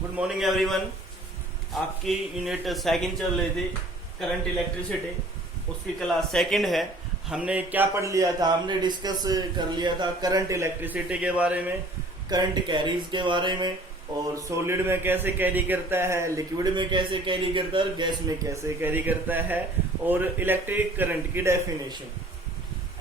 Good morning everyone. आपकी unit second चल रही थी करंट इलेक्ट्रिसिटी, उसकी क्लास सेकंड है। हमने क्या पढ़ लिया था? हमने डिस्कस कर लिया था करंट इलेक्ट्रिसिटी के बारे में, करंट कैरीज के बारे में, और सॉलिड में कैसे कैरी करता है, लिक्विड में कैसे कैरी करता है और गैस में कैसे कैरी करता है, और इलेक्ट्रिक करंट की डेफिनेशन।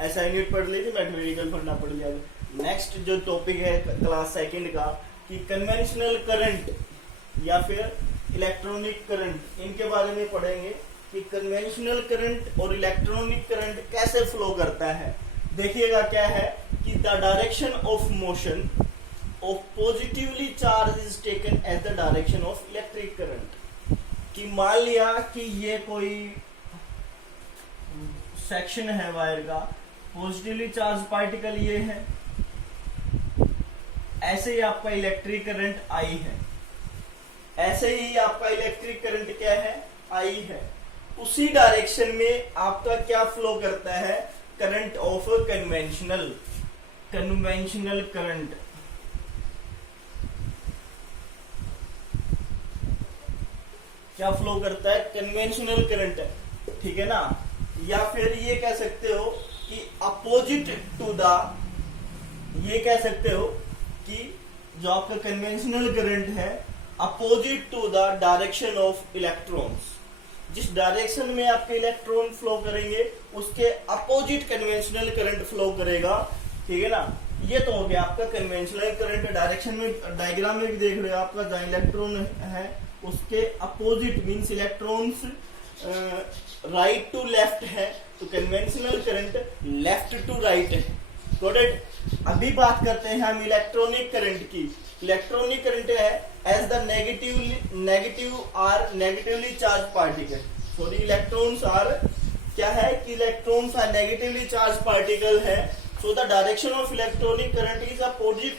ऐसा यूनिट पढ़ ली थी, मैथमेटिकल पढ़ना पड़ लिया। नेक्स्ट जो टॉपिक है क्लास सेकंड का कि कन्वेंशनल करंट या फिर इलेक्ट्रॉनिक करंट, इनके बारे में पढ़ेंगे कि कन्वेंशनल करंट और इलेक्ट्रॉनिक करंट कैसे फ्लो करता है। देखिएगा क्या है कि the direction of motion of positively charge is taken as the direction of electric current. कि मान लिया कि ये कोई सेक्शन है वायर का, पॉजिटिवली चार्ज पार्टिकल ये है, ऐसे ही आपका इलेक्ट्रिक करंट आई है, ऐसे ही आपका इलेक्ट्रिक करंट क्या है, आई है। उसी डायरेक्शन में आपका क्या फ्लो करता है, करंट ऑफ कन्वेंशनल करंट। क्या फ्लो करता है, कन्वेंशनल करंट, ठीक है ना। या फिर ये कह सकते हो कि अपोजिट टू द, ये कह सकते हो कि जो आपका कन्वेंशनल करंट है opposite to the direction of electrons. जिस डायरेक्शन में आपके इलेक्ट्रॉन फ्लो करेंगे उसके अपोजिट कन्वेंशनल करंट फ्लो करेगा, ठीक है ना। ये तो हो गया आपका कन्वेंशनल करंट। डायरेक्शन में डायग्राम में भी देख रहे हो, आपका जहां इलेक्ट्रॉन है उसके opposite means electrons right to left है, तो conventional current left to right है। Got it. अभी बात करते हैं हम इलेक्ट्रॉनिक करंट की। इलेक्ट्रॉनिक करंट है as the negatively charge particle. Sorry, electrons are क्या है कि electrons are negatively charge particle है। So the direction of electronic current is opposite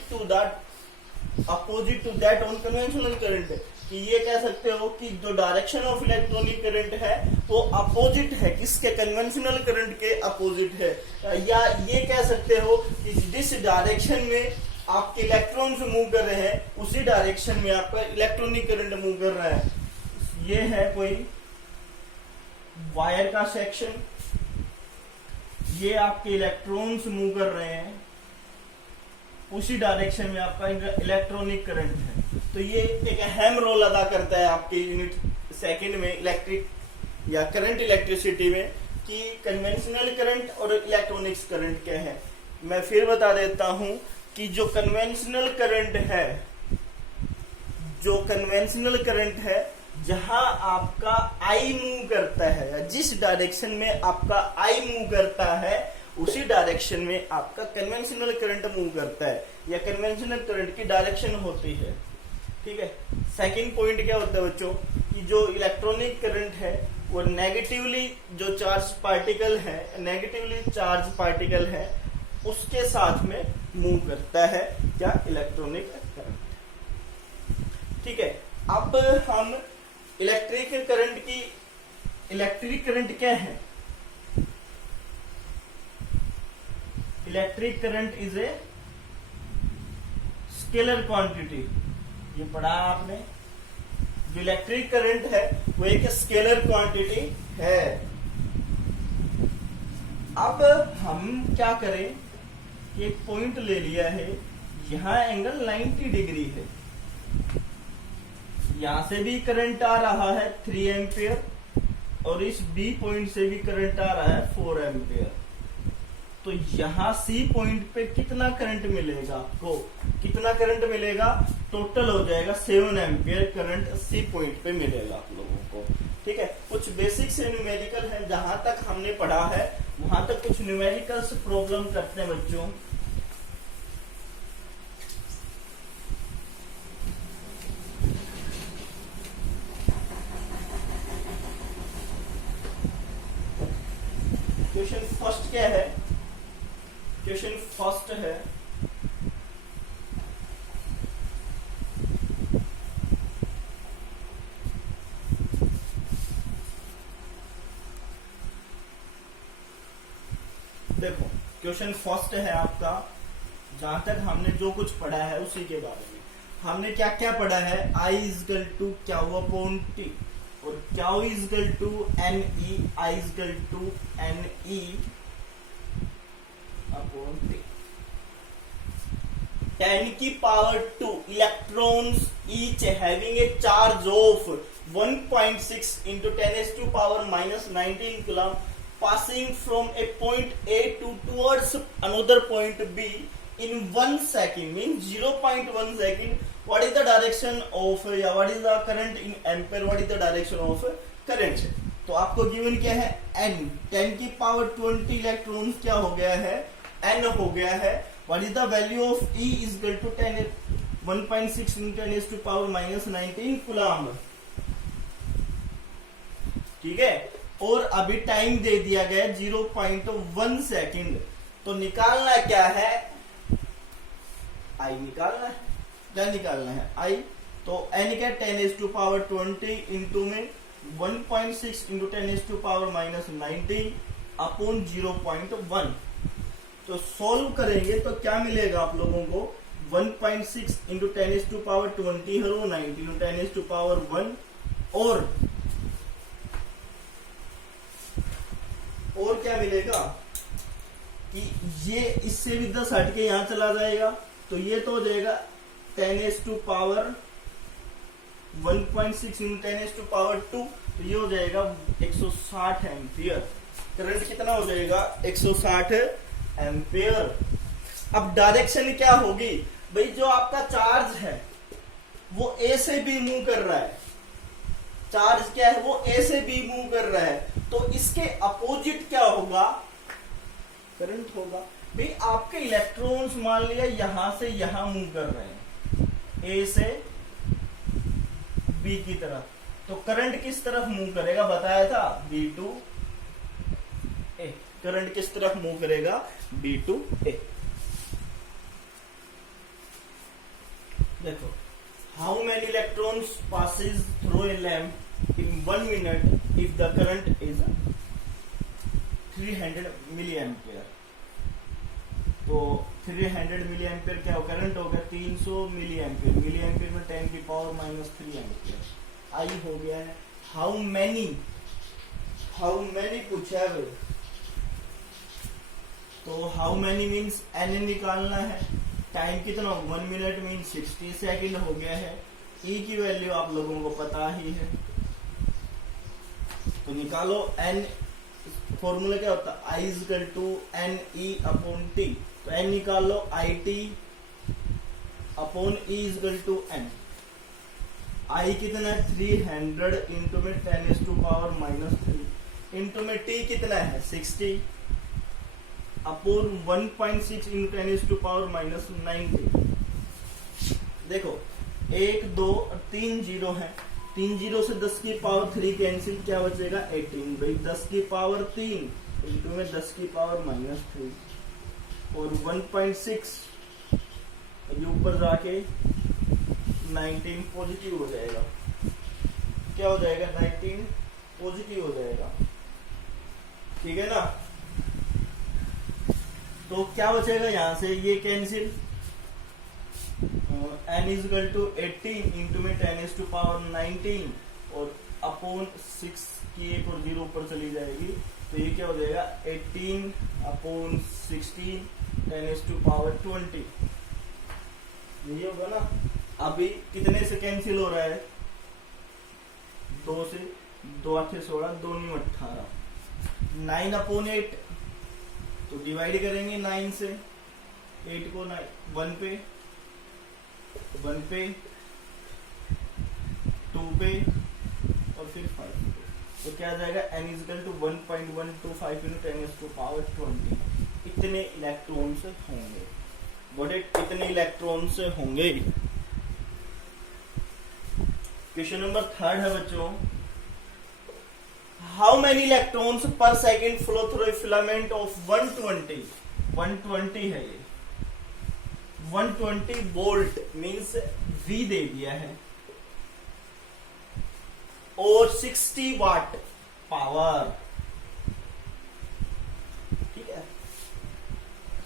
to that on conventional current. कि ये कह सकते हो कि जो डायरेक्शन ऑफ इलेक्ट्रॉनिक करंट है वो अपोजिट है, किसके, कन्वेंशनल करंट के अपोजिट है। या ये कह सकते हो कि जिस डायरेक्शन में आपके इलेक्ट्रॉन्स मूव कर रहे हैं उसी डायरेक्शन में आपका इलेक्ट्रॉनिक करंट मूव कर रहा है। ये है कोई वायर का सेक्शन, ये आपके इलेक्ट्रॉन्स मूव कर रहे हैं, उसी डायरेक्शन में आपका इलेक्ट्रॉनिक करंट है। तो ये एक अहम रोल अदा करता है आपके यूनिट सेकंड में इलेक्ट्रिक या करंट इलेक्ट्रिसिटी में कि कन्वेंशनल करंट और इलेक्ट्रॉनिक्स करंट क्या है। मैं फिर बता देता हूं कि जो कन्वेंशनल करंट है जहां आपका आई मूव करता है, या जिस डायरेक्शन में आपका आई मूव करता है उसी डायरेक्शन में आपका कन्वेंशनल करंट मूव करता है, या कन्वेंशनल करंट की डायरेक्शन होती है, ठीक है। सेकंड पॉइंट क्या होता है बच्चों कि जो इलेक्ट्रॉनिक करंट है वो नेगेटिवली जो चार्ज पार्टिकल है उसके साथ में मूव करता है, क्या, इलेक्ट्रॉनिक करंट, ठीक है। अब हम इलेक्ट्रिक करंट क्या है। Electric current is a scalar quantity, ये पढ़ा आपने। जो इलेक्ट्रिक करंट है वो एक स्केलर क्वांटिटी है। अब हम क्या करें कि एक पॉइंट ले लिया है, यहां एंगल 90 डिग्री है, यहां से भी करंट आ रहा है 3 एम्पियर और इस बी पॉइंट से भी करंट आ रहा है 4 एम्पियर। तो यहां सी पॉइंट पे कितना करंट मिलेगा आपको, कितना करंट मिलेगा, टोटल हो जाएगा 7 एम्पियर करंट सी पॉइंट पे मिलेगा आप लोगों को, ठीक है। कुछ बेसिक से न्यूमेरिकल है, जहां तक हमने पढ़ा है वहां तक कुछ न्यूमेरिकल्स प्रॉब्लम करते हैं बच्चों। क्वेश्चन फर्स्ट क्या है, क्वेश्चन फर्स्ट है देखो, क्वेश्चन फर्स्ट है आपका, जहां तक हमने जो कुछ पढ़ा है उसी के बारे में। हमने क्या क्या पढ़ा है, I equal to Q upon t, और Q equal to n e, I equal to n e upon t. 10 की power 2 electrons each having a charge of 1.6 into 10 to power minus 19 coulomb passing from a point A to towards another point B in 1 second, means 0.1 second. What is the direction of, या what is the current in ampere, what is the direction of current? तो आपको given क्या है, n, 10 की power 20 electrons क्या हो गया है, n हो गया है। What is the value of E is equal to 1.6 into 10 to power minus 19 coulomb, ठीक है। और अभी टाइम दे दिया गया 0.1 सेकंड, तो निकालना क्या है, I निकालना है, क्या निकालना है, I। तो n क्या, 10 to power 20 इंटू में 1.6 into 10 to power minus 19 upon 0.1। तो सॉल्व करेंगे तो क्या मिलेगा आप लोगों को, 1.6 इंटू 10 टू पावर 20 हरो 19 10 टू पावर 1, और क्या मिलेगा कि ये इससे भी 10 हट के यहां चला जाएगा, तो ये तो हो जाएगा 10 to power 1.6 into 10 to power 2, तो ये हो जाएगा 160 एम्पियर। करंट कितना हो जाएगा, 160 एम्पियर। अब डायरेक्शन क्या होगी भाई, जो आपका चार्ज है वो ए से बी मूव कर रहा है, चार्ज क्या है वो ए से बी मूव कर रहा है, तो इसके अपोजिट क्या होगा, करंट होगा। भाई आपके इलेक्ट्रॉन्स मान लिया यहां से यहां मूव कर रहे हैं, ए से बी की तरफ, तो करंट किस तरफ मूव करेगा, बताया था बी टू ए। करंट किस तरफ मूव करेगा, बी टू ए। देखो, how many electrons passes through a lamp in 1 minute if the current is 300 milli ampere. तो 300 मिली एम्पियर क्या हो, करंट हो गया 300 मिली एम्पियर, मिली एम्पियर में 10 की पावर माइनस 3 एम्पियर। आई हो गया है। हाउ मैनी पूछा है, तो हाउ मैनी मीन्स एन निकालना है, टाइम कितना, 1 मिनट मीन्स 60 सेकंड हो गया है। ई की वैल्यू आप लोगों को पता ही है, तो निकालो एन। फॉर्मूला क्या होता है, I equal to n e upon t, तो एन निकाल लो, I t upon e equal to n. I कितना है 300 इंटू में 10 टू पावर माइनस 3 इंटू में टी कितना है 60 upon 1.6 into 10 to power minus 90। देखो 1 2 और 3 जीरो है, 3 जीरो से 10 की पावर 3 कैंसिल, क्या बचेगा 18। भाई 10 की पावर 3 इंटू में 10 की पावर माइनस 3 और 1.6 ये ऊपर जाके 19 पॉजिटिव हो जाएगा। क्या हो जाएगा 19 पॉजिटिव हो जाएगा, ठीक है ना। तो क्या बचेगा यहां से, ये cancel, n is equal to 18 into में 10 टू पावर 19 और अपॉन 6 की एक और 0 ऊपर चली जाएगी, तो ये क्या हो जाएगा 18 अपॉन 16 10 टू पावर 20, यही होगा ना। अभी कितने से कैंसिल हो रहा है, 2 से, 2 8 16 2 9 18, 9 अपॉन 8, तो डिवाइड करेंगे 9 से, 8 को 1 पे 2 पे और फिर 5 पे, तो क्या आ जाएगा n is equal to 1.125 into 10 to power 20। इतने इलेक्ट्रॉन्स होंगे, बड़े कितने इलेक्ट्रॉन्स होंगे। क्वेश्चन नंबर 3 है बच्चों, हाउ मेनी इलेक्ट्रॉन्स पर second flow through a filament of 120 है, ये 120 वोल्ट मींस V दे दिया है और 60 वाट पावर, ठीक है।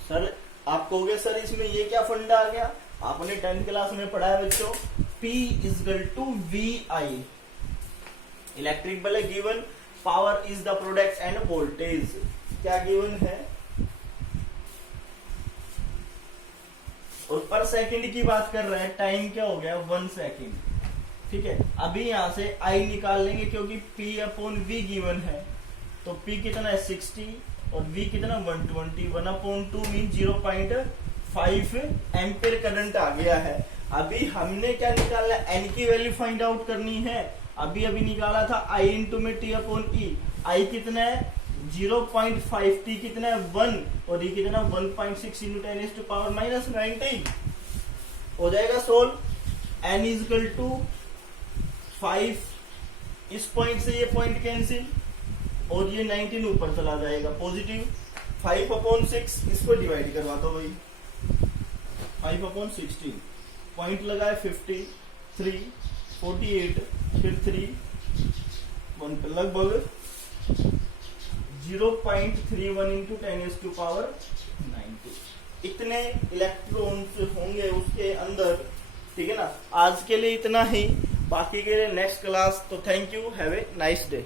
सर आप कहोगे सर इसमें ये क्या फंडा आ गया, आपने 10th क्लास में पढ़ा है बच्चों, P equal to VI। Electric बल given, power is the product and voltage क्या गिवन है, और पर सेकंड की बात कर रहे हैं, टाइम क्या हो गया 1 सेकंड। ठीक है, अभी यहां से I निकाल लेंगे क्योंकि P अपॉन V गिवन है, तो P कितना है 60 और V कितना 120, 1/2 मीन 0.5 एम्पियर करंट आ गया है। अभी हमने क्या निकाला, N की वैल्यू फाइंड आउट करनी है। अभी निकाला था I इंटू में T अपॉन E। I कितना है 0.5, T कितना है 1 और E कितना 1.6 इंटू 10⁻⁻90 हो जाएगा सोल्व। N इजकल टू 5, इस पॉइंट से ये पॉइंट कैंसिल और ये 19 ऊपर चला जाएगा पॉजिटिव। 5/6 इसको डिवाइड करवाता हूँ भाई, 5/16 पॉइंट लगाए 53, 48, फिर 3 1 लगभग 0.31 इंटू 10⁻90 इतने इलेक्ट्रॉन्स होंगे उसके अंदर। ठीक है ना, आज के लिए इतना ही, बाकी के लिए नेक्स्ट क्लास। तो thank you, have a nice day.